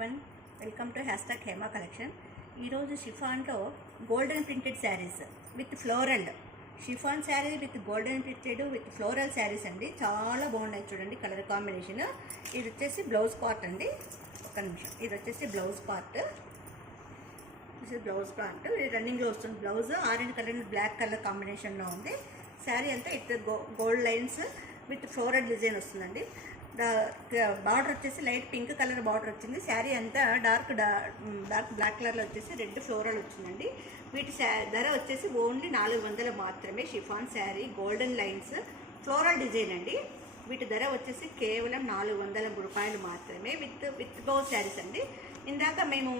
Everyone, welcome to hashtag Hema collection. ఈరోజు షిఫాన్లో golden printed saris with floral chiffon sari with golden printed with floral saris అండి. చాలా బాగున్నాయి చూడండి కలర్ కాంబినేషన్. ఇది వచ్చేసి బ్లౌజ్ పార్ట్ అండి. ఒక నిమిషం, ఇది వచ్చేసి బ్లౌజ్ పార్ట్. బ్లౌజ్ పార్ట్ రన్నింగ్లో వస్తుంది. Blouse orange colour black colour కాంబినేషన్లో ఉంది. శారీ అంతా it gold lines with floral design వస్తుందండి. బార్డర్ వచ్చేసి లైట్ పింక్ కలర్ బార్డర్ వచ్చింది. శారీ అంతా డార్క్ బ్లాక్ కలర్లో వచ్చేసి రెడ్ ఫ్లోరల్ వచ్చిందండి. వీటి ధర వచ్చేసి ఓన్లీ 400 మాత్రమే. Chiffon sari golden lines floral design అండి. వీటి ధర వచ్చేసి కేవలం 400 రూపాయలు మాత్రమే. విత్ బ్లౌజ్ శారీస్ అండి. ఇందాక మేము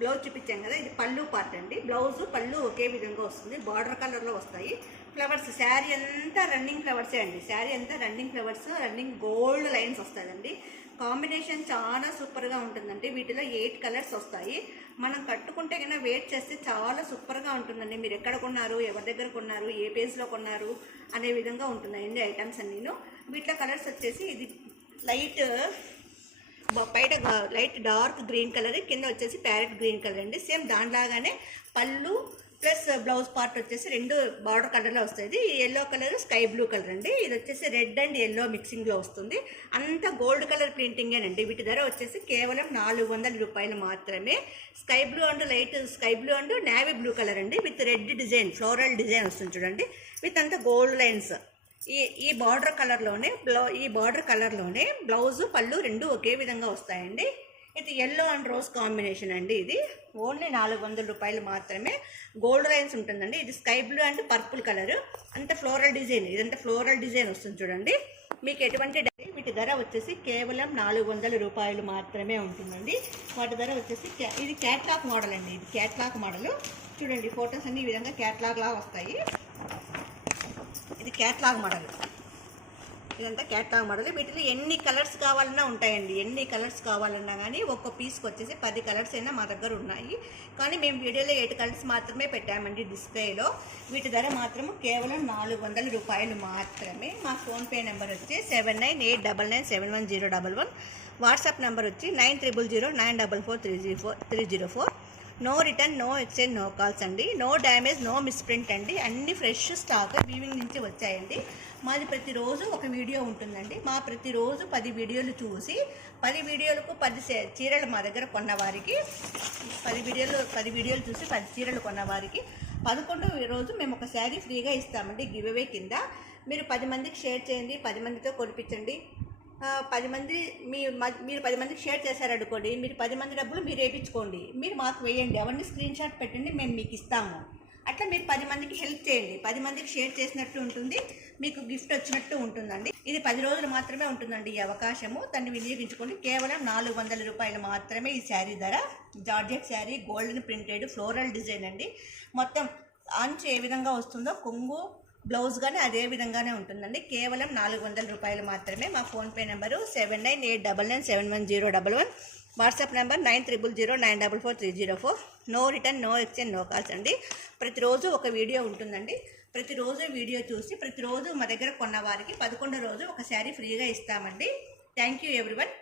బ్లౌజ్ చూపించాం కదా, ఇది పళ్ళు పార్ట్ అండి. బ్లౌజ్ పళ్ళు ఒకే విధంగా వస్తుంది, బార్డర్ కలర్లో వస్తాయి. ఫ్లవర్స్ శారీ అంతా రన్నింగ్ ఫ్లవర్సే అండి. శారీ అంతా running flowers, running gold lines వస్తాయండి. కాంబినేషన్ చాలా సూపర్గా ఉంటుందండి. వీటిలో 8 కలర్స్ వస్తాయి. మనం కట్టుకుంటే కన్నా వెయిట్ చేస్తే చాలా సూపర్గా ఉంటుందండి. మీరు ఎక్కడ కొన్నారు, ఎవరి దగ్గర కొన్నారు, ఏ పేజ్లో కొన్నారు అనే విధంగా ఉంటుందండి ఐటమ్స్ అన్నీను. వీటిలో కలర్స్ వచ్చేసి ఇది లైట్ బయట లైట్ డార్క్ గ్రీన్ కలర్, కింద వచ్చేసి ప్యారెట్ గ్రీన్ కలర్ అండి. సేమ్ దానిలాగానే పళ్ళు ప్లస్ బ్లౌజ్ పార్ట్ వచ్చేసి 2 బార్డర్ కలర్లో వస్తుంది. Yellow colour sky blue colour అండి. ఇది వచ్చేసి రెడ్ అండ్ ఎల్లో మిక్సింగ్లో వస్తుంది. అంతా గోల్డ్ కలర్ ప్రింటింగేనండి. వీటి ధర వచ్చేసి కేవలం 400 రూపాయలు మాత్రమే. Sky blue and light sky blue and navy blue colour అండి. With red design floral design వస్తుంది చూడండి. విత్ అంతా గోల్డ్ లైన్స్. ఈ బార్డర్ కలర్లోనే బ్లౌజు పళ్ళు 2 ఒకే విధంగా వస్తాయండి. ఇది ఎల్లో అండ్ రోజ్ కాంబినేషన్ అండి. ఇది ఓన్లీ 400 రూపాయలు మాత్రమే. గోల్డ్ లైన్స్ ఉంటుందండి. ఇది sky blue and purple colour. అంత ఫ్లోరల్ డిజైన్, ఇదంతా ఫ్లోరల్ డిజైన్ వస్తుంది చూడండి. మీకు ఎటువంటి వీటి ధర వచ్చేసి కేవలం 400 రూపాయలు మాత్రమే ఉంటుందండి. వాటి ధర వచ్చేసి ఇది క్యాట్లాగ్ మోడల్ అండి. ఇది క్యాట్లాగ్ మోడల్ చూడండి. ఫొటోస్ అన్ని ఈ విధంగా క్యాట్లాగ్ లాగా వస్తాయి. ఇది క్యాట్లాగ్ మోడల్, ఇదంతా క్యాట్లాగ్ మోడల్. వీటిలో ఎన్ని కలర్స్ కావాలన్నా ఉంటాయండి. ఎన్ని కలర్స్ కావాలన్నా కానీ ఒక్క పీస్కి వచ్చేసి 10 కలర్స్ అయినా మా దగ్గర ఉన్నాయి. కానీ మేము వీడియోలో 8 కలర్స్ మాత్రమే పెట్టామండి డిస్ప్లేలో. వీటి ధర మాత్రం కేవలం 400 రూపాయలు మాత్రమే. మా ఫోన్పే నెంబర్ వచ్చి 7989971011. వాట్సాప్ నెంబర్ వచ్చి 9009443304. No return, no exchange, no calls అండి. నో డ్యామేజ్, నో మిస్ప్రింట్ అండి. అన్ని ఫ్రెష్ స్టాక్ వీవింగ్ నుంచి వచ్చాయండి. మాది ప్రతిరోజు ఒక వీడియో ఉంటుందండి. ప్రతిరోజు 10 వీడియోలు చూసి 10 వీడియోలకు 10 చీరలు మా దగ్గర కొన్నవారికి 10 వీడియోలు చూసి 10 చీరలు కొన్నవారికి 11వ రోజు మేము ఒక శారీ ఫ్రీగా ఇస్తామండి గివ్ అవే కింద. మీరు 10 మందికి షేర్ చేయండి, 10 మందితో కొనిపించండి. 10 మంది మీరు 10 మందికి షేర్ చేశారనుకోండి, మీరు 10 మంది డబ్బులు మీరు వేయించుకోండి, మీరు మాకు వేయండి, అవన్నీ స్క్రీన్ షాట్ పెట్టండి, మేము మీకు ఇస్తాము. అట్లా మీరు 10 మందికి హెల్ప్ చేయండి. 10 మందికి షేర్ చేసినట్టు ఉంటుంది, మీకు గిఫ్ట్ వచ్చినట్టు ఉంటుందండి. ఇది 10 రోజులు మాత్రమే ఉంటుందండి ఈ అవకాశము. దాన్ని వినియోగించుకోండి. కేవలం 400 రూపాయలు మాత్రమే ఈ శారీ ధర. Georgette sari golden printed floral design అండి. మొత్తం అంచు ఏ విధంగా వస్తుందో కొంగు బ్లౌజ్ కానీ అదే విధంగానే ఉంటుందండి. కేవలం 400 రూపాయలు మాత్రమే. మా PhonePe number 7989971011. WhatsApp number 9009443304. No return, no exchange, no calls అండి. ప్రతిరోజు ఒక వీడియో ఉంటుందండి. ప్రతిరోజు వీడియో చూసి ప్రతిరోజు మా దగ్గర కొన్న వారికి 11వ రోజు ఒక శారీ ఫ్రీగా ఇస్తామండి. Thank you everyone.